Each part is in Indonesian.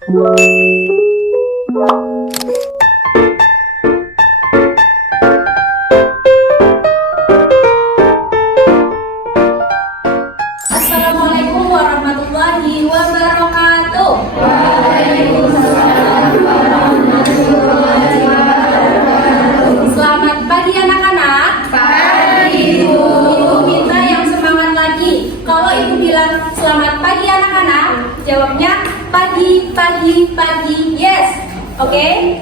Assalamualaikum warahmatullahi wabarakatuh. Selamat pagi anak-anak. Pagi Ibu. Ibu minta yang semangat lagi. Kalau Ibu bilang selamat pagi anak-anak, jawabnya pagi, pagi, pagi. Yes. Oke?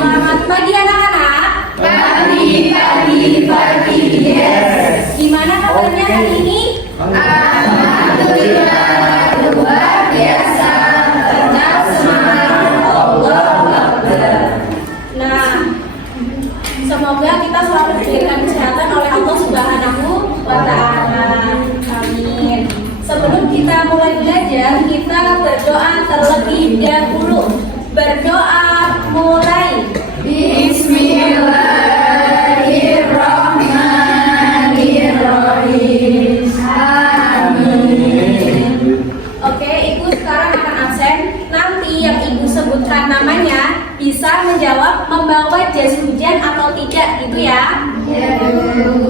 Selamat pagi anak-anak. Pagi, pagi, pagi. Yes. Gimana kabarnya hari ini? Alhamdulillah, luar biasa. Tetap semangat. Allahu Akbar. Nah, semoga kita selalu diberikan kesehatan oleh Allah Subhanahu wa Ta'ala. Amin. Sebelum kita mulai belajar, kita berdoa terlebih dahulu. Berdoa mulai. Bismillahirrahmanirrahim. Amin. Oke, Ibu sekarang akan absen. Nanti yang Ibu sebutkan namanya bisa menjawab membawa jas hujan atau tidak, gitu ya.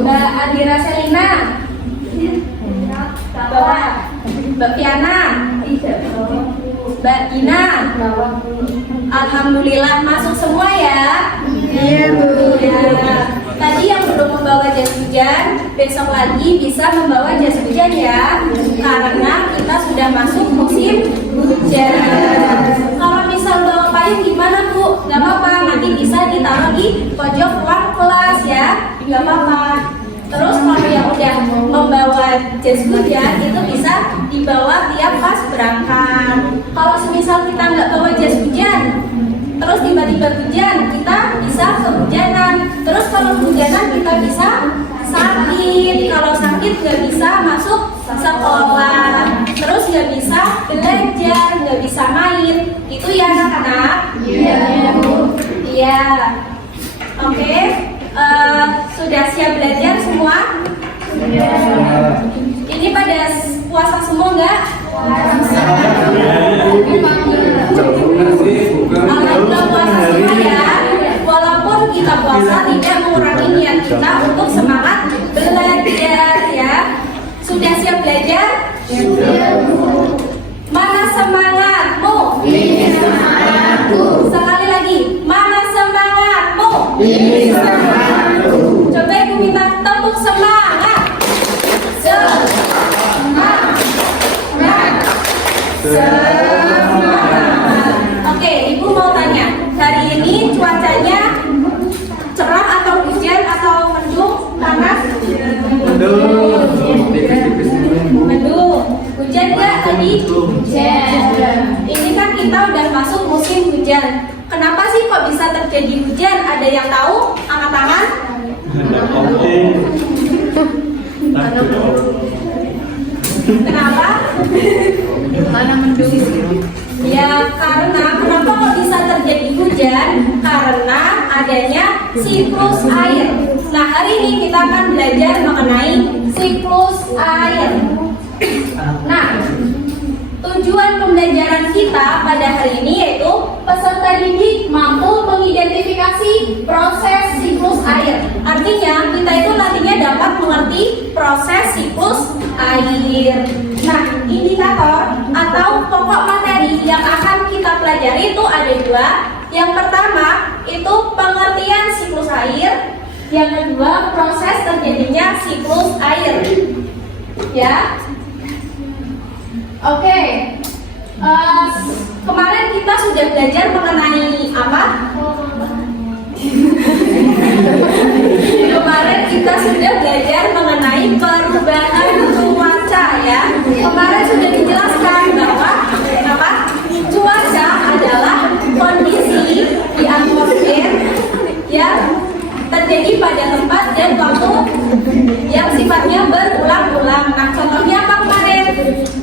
Mbak Adira Selina bawa. Mbak Fiana, Mbak Dina, alhamdulillah masuk semua ya. Iya Bu. Ya. Tadi yang belum membawa jas hujan, besok lagi bisa membawa jas hujan ya. Karena kita sudah masuk musim hujan. Kalau misal bawa payung gimana Bu? Gak apa-apa, nanti bisa ditaruh di pojok ruang kelas ya. Gak apa-apa. Terus kalau yang udah membawa jas hujan itu bisa dibawa tiap pas berangkat. Kalau semisal kita nggak bawa jas hujan, terus tiba-tiba hujan, kita bisa kehujanan. Terus kalau kehujanan kita bisa sakit. Kalau sakit nggak bisa masuk sekolah. Terus nggak bisa belajar, nggak bisa main. Itu ya anak-anak? Iya. Iya. Oke. Sudah siap belajar semua? Iya. Ini pada puasa semua nggak? Alhamdulillah puasa semua ya. Walaupun kita puasa tidak mengurangi niat kita untuk semangat belajar ya. Sudah siap belajar? Mana semangatmu? Ini semangatku. Sekali lagi, mana semangatmu? Ini semangatku. Coba Ibu minta tepuk semangat. Semangat. Semangat. Oke, Ibu mau tanya, hari ini cuacanya cerah atau hujan atau mendung, panas? Mendung. Hujan nggak tadi? Hujan. Ini kan kita udah masuk musim hujan. Kenapa sih kok bisa terjadi hujan? Ada yang tahu? Angkat tangan. Kenapa? Karena mendung. Ya, karena kenapa kok bisa terjadi hujan? Karena adanya siklus air. Nah, hari ini kita akan belajar mengenai siklus air. Nah, tujuan pembelajaran kita pada hari ini yaitu peserta didik mampu mengidentifikasi proses siklus air. Artinya kita itu nantinya dapat mengerti proses siklus air. Nah, indikator atau pokok materi yang akan kita pelajari itu ada dua. Yang pertama itu pengertian siklus air. Yang kedua proses terjadinya siklus air. Ya. Oke. Kemarin kita sudah belajar mengenai apa? Kemarin kita sudah belajar mengenai perubahan cuaca ya. Kemarin sudah dijelaskan bahwa apa? Cuaca adalah kondisi di atmosfer yang terjadi pada tempat dan waktu yang sifatnya berulang-ulang. Nah, contohnya apa kemarin?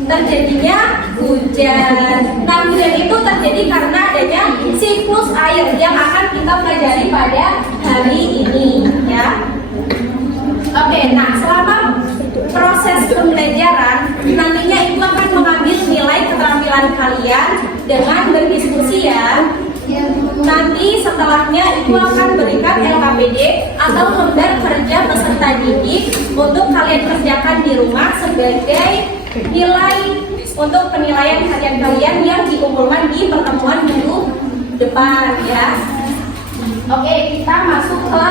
Terjadinya hujan. Nah, hujan itu terjadi karena adanya siklus air yang akan kita pelajari pada hari ini, ya. Oke, nah selama proses pembelajaran, nantinya ibu akan mengambil nilai keterampilan kalian dengan berdiskusi ya. Nanti setelahnya ibu akan berikan LKPD atau lembar kerja peserta didik untuk kalian kerjakan di rumah sebagai nilai untuk penilaian harian kalian yang diumumkan di pertemuan minggu depan ya. Oke, kita masuk ke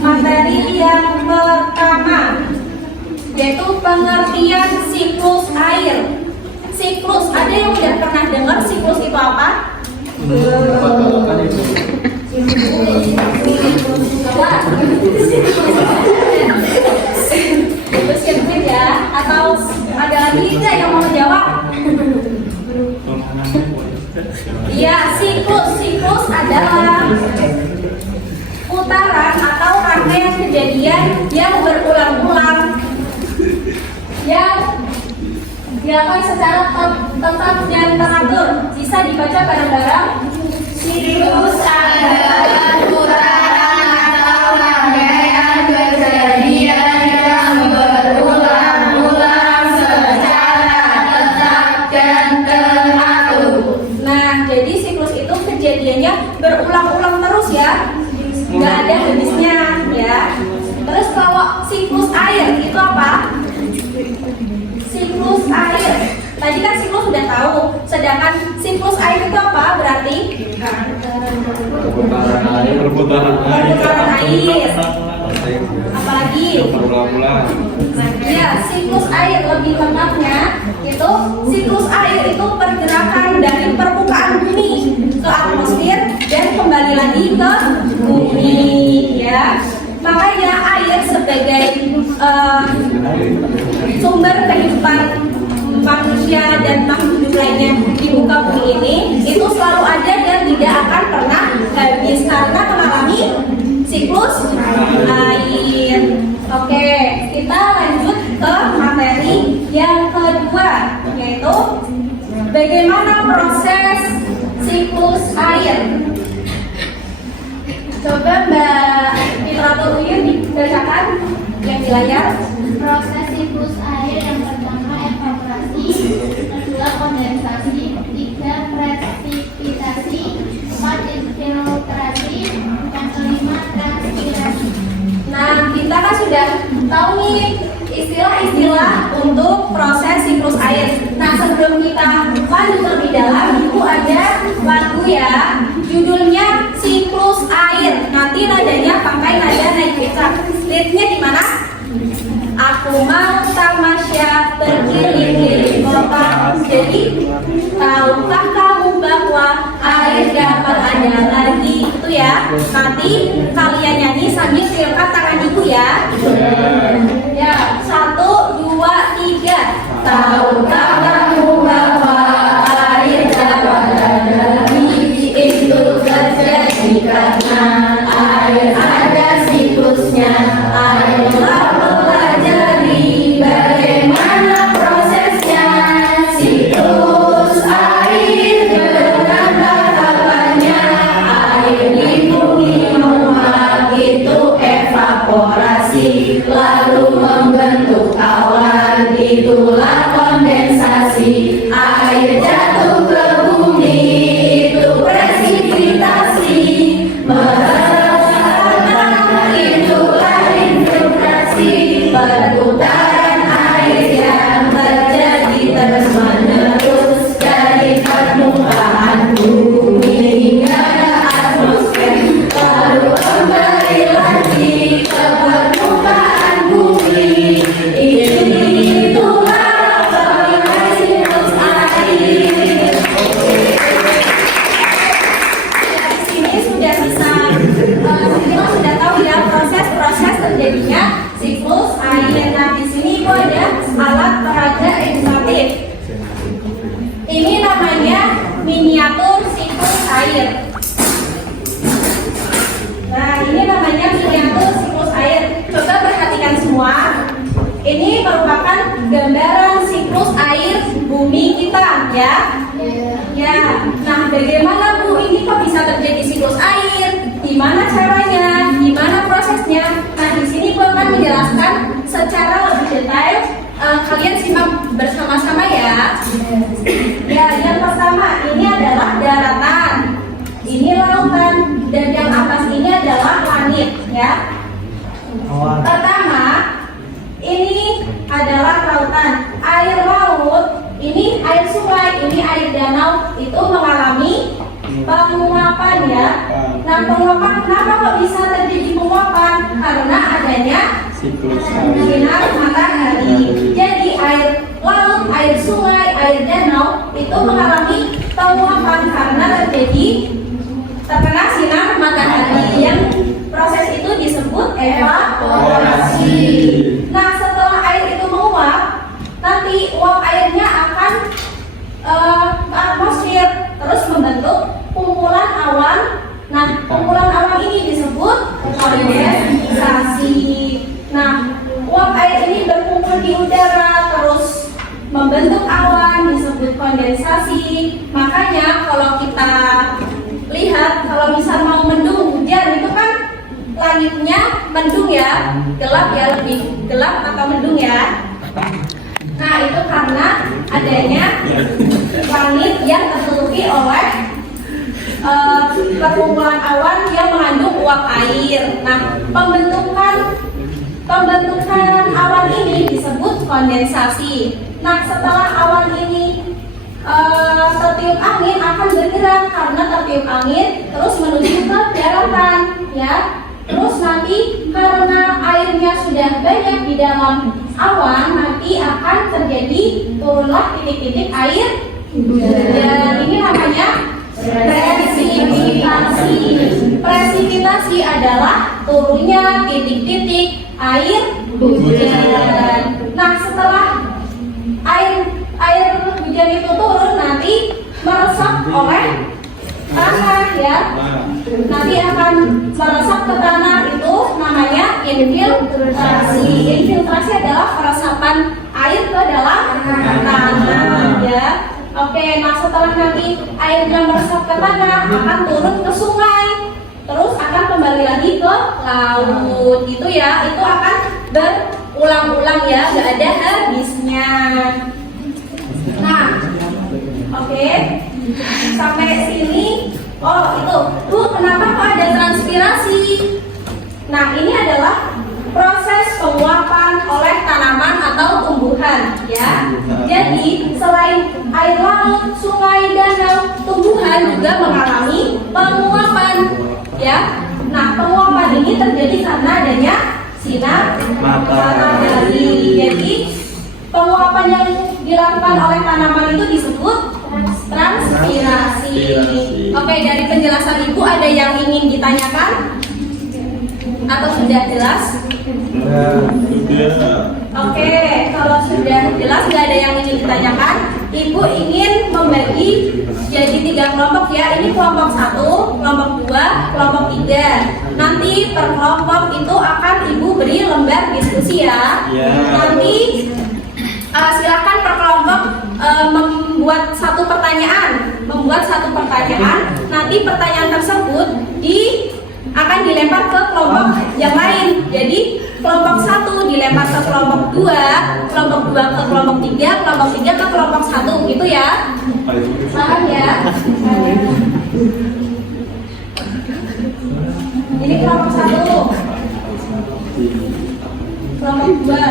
materi yang pertama, yaitu pengertian siklus air. Siklus, ada yang udah pernah dengar siklus itu apa? Itu sirkuit ya, atau ada lagi tidak yang mau menjawab? Iya, siklus adalah putaran atau rangkaian kejadian yang berulang-ulang yang dilakukan secara tetap dan teratur. Bisa dibaca bareng-bareng. Siklus adalah putaran atau rangkaian kejadian yang berulang-ulang secara tetap dan teratur. Nah, jadi siklus itu kejadiannya berulang-ulang terus ya, nggak ada habisnya ya. Terus kalau siklus air itu apa? Siklus air. Tadi kan siklus sudah tahu. Sedangkan siklus air itu apa berarti? Perputaran air. Apalagi? Ya, siklus air lebih lengkapnya itu siklus air itu pergerakan dari permukaan bumi ke atmosfer dan kembali lagi ke bumi ya. Makanya air sebagai sumber kehidupan manusia dan makhluk hidup lainnya di muka bumi ini itu selalu ada dan tidak akan pernah habis karena mengalami siklus air. Oke, kita lanjut ke materi yang kedua, yaitu bagaimana proses siklus air. Coba Mbak Literatur Uyun dibacakan yang di layar. Proses siklus air yang pertama evaporasi, kedua kondensasi, tiga presipitasi, empat infiltrasi, yang kelima transpirasi. Nah, kita kan sudah tahu nih istilah-istilah untuk proses siklus air. Nah, sebelum kita lanjut lebih dalam, itu ada lagu ya, judulnya Siklus Air. Nanti nadanya pakai nada naik becak. Leadnya di mana? Aku mau tamasya berkeliling kota. Jadi, tahukah kamu bahwa air dapat ada lagi? Itu ya. Nanti kalian nyanyi sambil tiupkan tangan ibu ya. Ya, 1, 2, 3. Tahukah kamu bahwa air dapat ada lagi? Itu terjadi karena air ada siklusnya. Ayolah pelajari bagaimana prosesnya. Siklus air dengan tahapannya. Air di bumi menguap itu evaporasi, lalu membentuk awan, itulah kondensasi. Air jatuh ke bumi, itu presipitasi. Merata, itulah infiltrasi. Perputaran air yang terjadi terus menerus dari permukaan bumi hingga atmosfer, lalu kembali lagi ke permukaan bumi. Itulah proses siklus air. Dari sini sudah bisa, kita sudah tahu ya proses-proses terjadinya siklus air. Nah, di sini itu ada alat peraga edukatif. Ini namanya miniatur siklus air. Nah, ini namanya miniatur siklus air. Coba perhatikan semua. Ini merupakan gambaran siklus air bumi kita ya. Ya. Nah, bagaimana Bu ini kok bisa terjadi siklus air? Gimana caranya? Gimana prosesnya? Nah, di sini Bu akan menjelaskan secara lebih detail. Kalian lautan. Air laut, ini air sungai, ini air danau itu mengalami penguapan ya. Nah, penguapan kenapa kok bisa terjadi penguapan? Karena adanya sinar matahari. Jadi air laut, air sungai, air danau itu mengalami penguapan karena terkena sinar matahari. Yang proses itu disebut evaporasi. Nah, setelah air itu menguap, nanti uap airnya akan ke atmosfer, terus membentuk kumpulan awan. Nah, kumpulan awan ini disebut kondensasi. Nah, uap air ini berkumpul di udara, terus membentuk awan, disebut kondensasi. Makanya kalau kita lihat, kalau misal mau mendung hujan itu kan langitnya mendung ya, gelap ya, lebih gelap atau mendung ya. Nah, itu karena adanya langit yang tertutupi oleh perkumpulan awan yang mengandung uap air. Nah, pembentukan awan ini disebut kondensasi. Nah, setelah awan ini tertiup angin akan bergerak, karena tertiup angin terus menuju ke daratan ya. Terus nanti karena airnya sudah banyak di dalam awan, nanti akan terjadi turunlah titik-titik air dan ini namanya presipitasi. Presipitasi adalah turunnya titik-titik air hujan. Nah, setelah air hujan itu turun, nanti meresap oleh tanah ya. Nanti akan meresap ke tanah, itu namanya infiltrasi. Infiltrasi adalah peresapan air ke dalam tanah ya. Oke, nah setelah nanti airnya meresap ke tanah, akan turun ke sungai, terus akan kembali lagi ke laut gitu ya. Itu akan berulang-ulang ya, gak ada habisnya. Nah, oke, sampai sini. Oh itu, kenapa kok ada transpirasi? Nah, ini adalah proses penguapan oleh tanaman atau tumbuhan ya. Jadi selain air laut, sungai, danau, tumbuhan juga mengalami penguapan ya. Nah, penguapan ini terjadi karena adanya sinar matahari. Jadi penguapan yang dilakukan oleh tanaman itu disebut transpirasi. Oke, dari penjelasan Ibu ada yang ingin ditanyakan? Atau sudah jelas? Oke, kalau sudah jelas nggak ada yang ingin ditanyakan, Ibu ingin membagi jadi 3 kelompok ya. Ini kelompok 1, kelompok 2, kelompok 3. Nanti per kelompok itu akan Ibu beri lembar diskusi ya. Nanti silakan per kelompok membuat satu pertanyaan. Nanti pertanyaan tersebut akan dilempar ke kelompok yang lain. Jadi kelompok 1 dilempar ke kelompok 2, kelompok 2 ke kelompok 3, kelompok 3 ke kelompok 1 gitu ya. Paham ya? Ini kelompok 1, kelompok 2,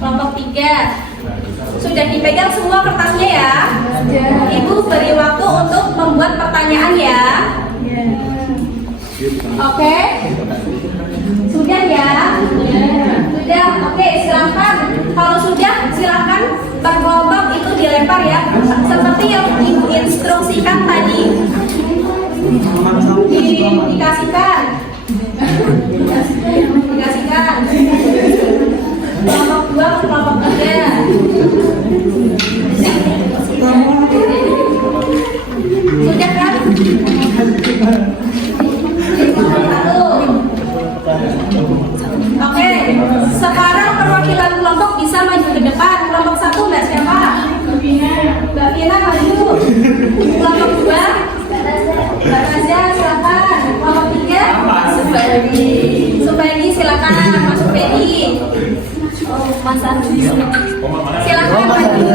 kelompok 3. Sudah dipegang semua kertasnya ya? Ibu beri waktu untuk membuat pertanyaan ya. Oke? Sudah ya? Sudah. Oke, silakan. Kalau sudah, silakan per kelompok itu dilempar ya. Seperti yang Ibu instruksikan tadi. Dikasihkan. Kelompok 2 ke kelompok 3. Sudah kan? Oke, sekarang perwakilan kelompok bisa maju ke depan. Kelompok 1 Mbak siapa? Mbak Vina maju. Kelompok 2 Mbak Raja silakan. Kelompok 3 Supedi silakan. Mas Supedi. Mas Andi silakan maju.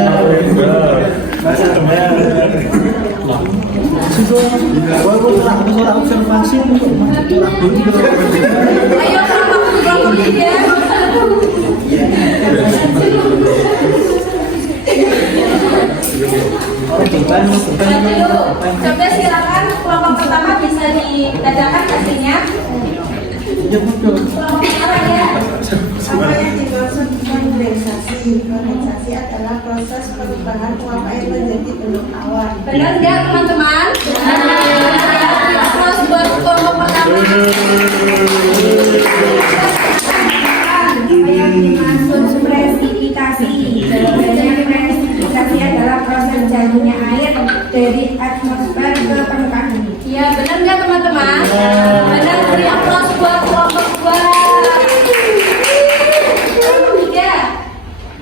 Ayo kelompok 3. kondensasi adalah proses perubahan uap air menjadi bentuk awan. Benar nggak teman-teman? Terus buat kelompok pertama. Apa yang dimaksud presipitasi? Sebenarnya presipitasi adalah proses jatuhnya air dari atmosfer ke permukaan bumi. Iya, benar nggak teman-teman? Benar, beri aplaus buat kelompok 2. Tiga.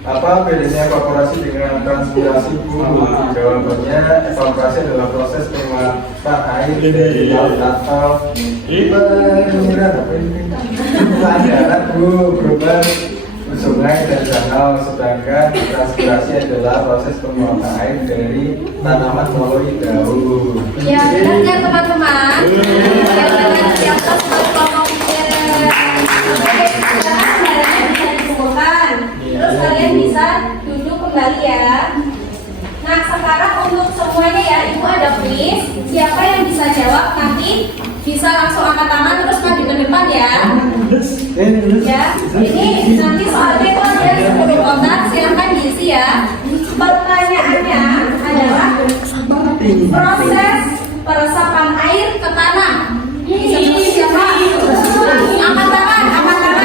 Apa bedanya evaporasi dengan transpirasi, Bu? Jawabannya, evaporasi adalah proses penguapan air dari laut atau perairan darat, Bu, berubah ke sungai dan danau. Sedangkan transpirasi adalah proses penguapan air dari tanaman melalui daun. Ya, benar nggak teman-teman? Ya, benar. Yang buat kelompok 3. Oke, sekarang badannya bisa dikumpulkan. Terus kalian bisa duduk kembali ya. Nah, sekarang untuk semuanya ya, Ibu ada quiz. Siapa yang bisa jawab nanti bisa langsung angkat tangan terus maju ke depan ya. Ya, ini nanti soalnya itu ada 10 kotak, silahkan diisi ya. Pertanyaannya adalah proses peresapan air ke tanah. Disebut siapa? Angkat tangan, angkat tangan.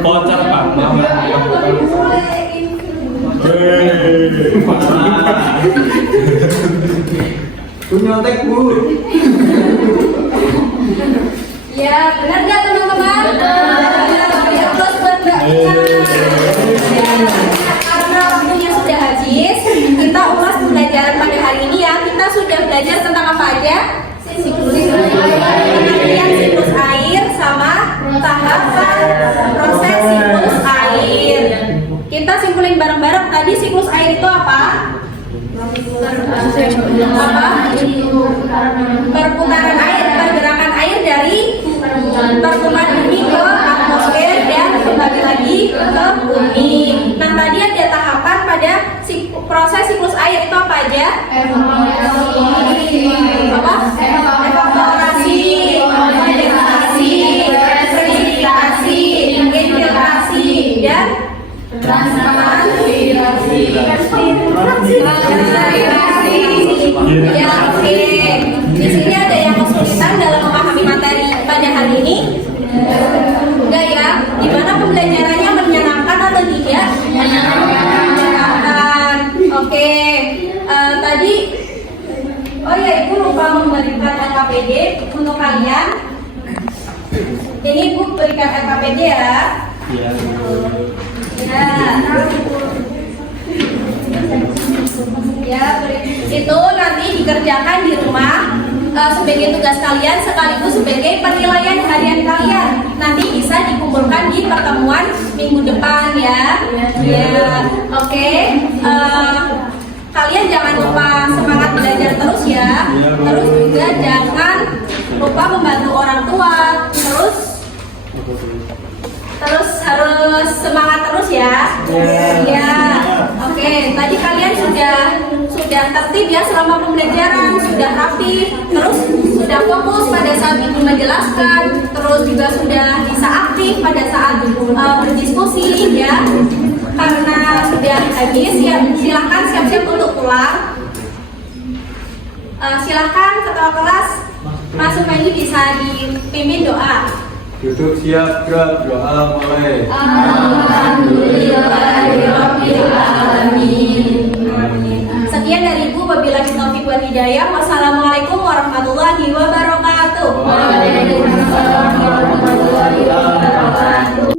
Bocor Pak. Nyontek, Bu. Ya, benar nggak teman-teman? Ya, terus buat Mbak Ika. Karena waktunya sudah habis, kita ulas pembelajaran pada hari ini ya. Kita sudah belajar tentang apa aja? Pengertian siklus air sama tahapan proses siklus air. Kita simpulin bareng-bareng. Tadi siklus air itu apa? Perputaran air, pergerakan air dari permukaan bumi ke atmosfer dan kembali lagi ke bumi. Nah, tadi ada tahapan pada proses siklus air itu apa aja? Apa? Evaporasi, kondensasi, presipitasi, infiltrasi, dan transpirasi. Ya, oke. Di sini ada yang kesulitan dalam memahami materi pada hari ini? Enggak ya? Gimana pembelajarannya, menyenangkan atau tidak? Menyenangkan. Oke. Tadi, oh ya, Ibu lupa memberikan LKPD untuk kalian. Ini Ibu berikan LKPD ya. Ya. Ya, itu nanti dikerjakan di rumah sebagai tugas kalian sekaligus sebagai penilaian harian kalian. Nanti bisa dikumpulkan di pertemuan minggu depan ya. Ya, oke. Kalian jangan lupa semangat belajar terus ya. Terus juga jangan lupa membantu orang tua. Terus harus semangat terus ya. Ya. Oke, tadi kalian sudah tertib ya selama pembelajaran, sudah rapi, terus sudah fokus pada saat ibu menjelaskan, terus juga sudah bisa aktif pada saat berdiskusi ya. Karena sudah habis ya, silahkan siap-siap untuk pulang. Silahkan ketua kelas Mas Sumendi bisa dipimpin doa. Duduk siap, gerak, doa mulai. Alhamdulillahirrahmanirrahim. Sekian dari Ibu, wabillahi taufiq wal hidayah. Wassalamualaikum warahmatullahi wabarakatuh. Waalaikumsalam warahmatullahi wabarakatuh.